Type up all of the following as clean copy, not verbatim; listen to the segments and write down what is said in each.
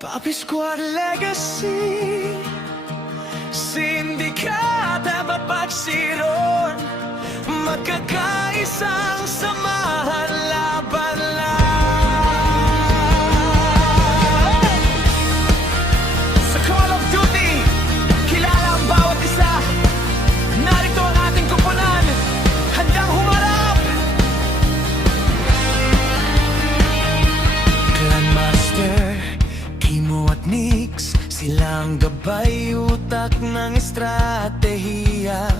Papi Squad Legacy, sindikata mapagsiron, magkakaisang samahan laban lang. Sa Call of Duty, kilala ang bawat isa. Narito ang ating kupunan, handang humarap. Clanmaster, Kimo at Nix, silang gabay, utak ng estratehiya.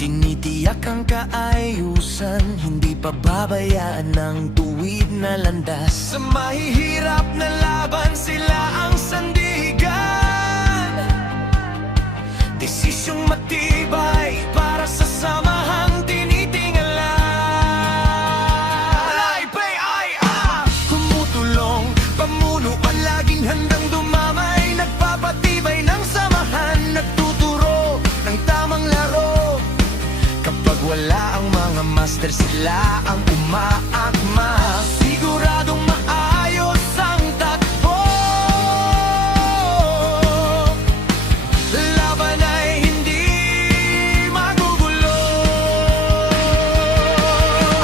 Tinitiyak ang kaayusan, hindi pababayaan ng tuwid na landas. Sa mahihirap na laban, sila ang sandigan. Desisyong matibay para sa samahang tinitingala. Kumutulong, pamunuan, laging handang dumamay. Nagpapatibay ng samahan, nagtuturo ng tamang laro. Kapag wala ang mga master, sila ang umaakma. Siguradong maayos ang takbo. Laban ay hindi magugulo.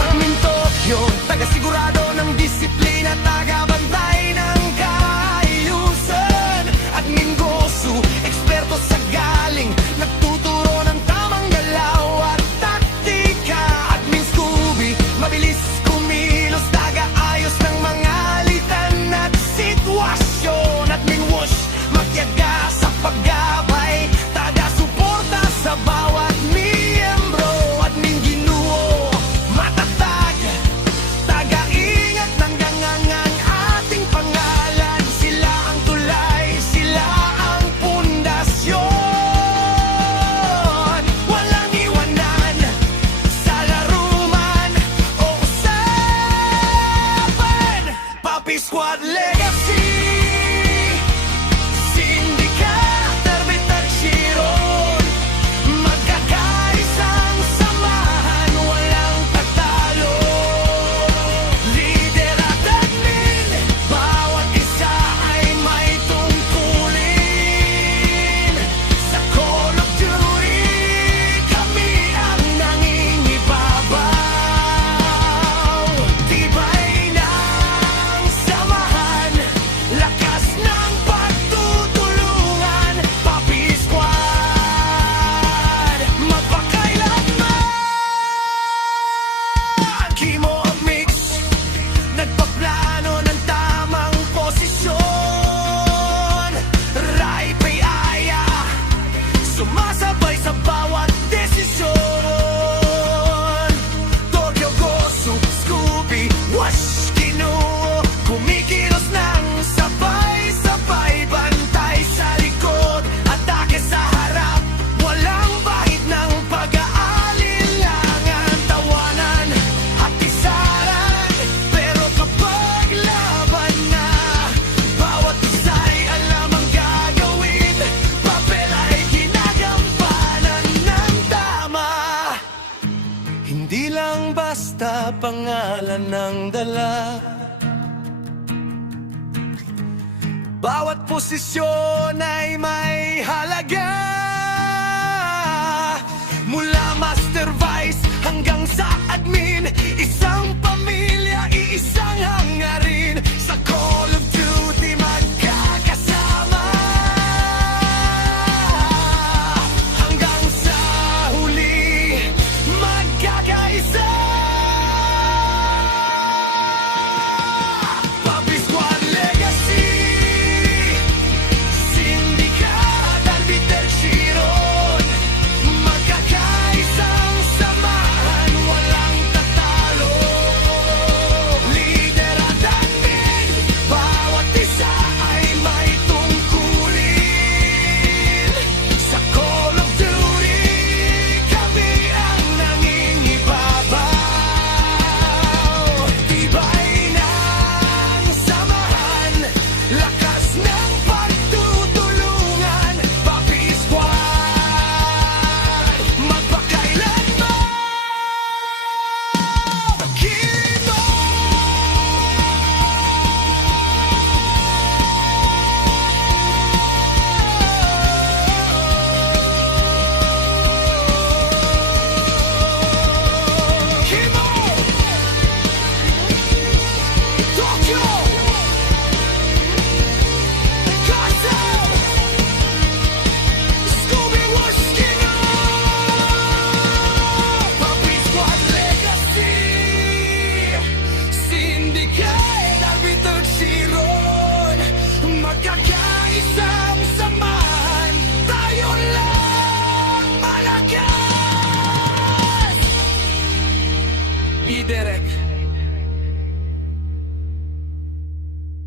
Admin Tokyo, taga-sigurado ng disiplina, taga-bantay ng kaayusan. Admin Gosu, eksperto sa galing, nagtuturo ng tamang galaw at taktika. Admin Scooby, mabilis kumilos, taga-ayos ng mga alitan at sitwasyon. Admin Whoosh, magyaga sa paggabay, taga-suporta sa bawat miyembro. Admin Ginuo, matatag, taga-ingat ng gangangang ating pangalan. Sila ang tulay, sila ang pundasyon. Walang iwanan sa laruman o usapan. Papi Squad Legacy, sindikata Bitagsiron, magkakaisang samahan, walang tatalo. Leader at admin, bawat isa ay may tungkulin. Sa Call of Duty, kami ang nangingibabaw. Tibay ng samahan, lakas ng pagtutulungan. Papi Squad, magpakailanman. Kimo at Mix, nagpaplano ng tamang posisyon. Rai Pay Aya, sumasabay sa bawat desisyon. Tokyo Gosu, Scooby, Whoosh, Kinuo, kumikilos ng sabay-sabay. Bantay sa likod, atake sa harap, walang bahid ng pag-aalinlangan. Tawanan at isaran, pero kapag laban na, bawat isa'y alam ang gagawin. Papel ay ginagampanan ng tama, hindi lang basta pangalan ng dala. Bawat posisyon ay may halaga. Mula Master Vice hanggang sa admin, isang pamilya, iisang hangarin.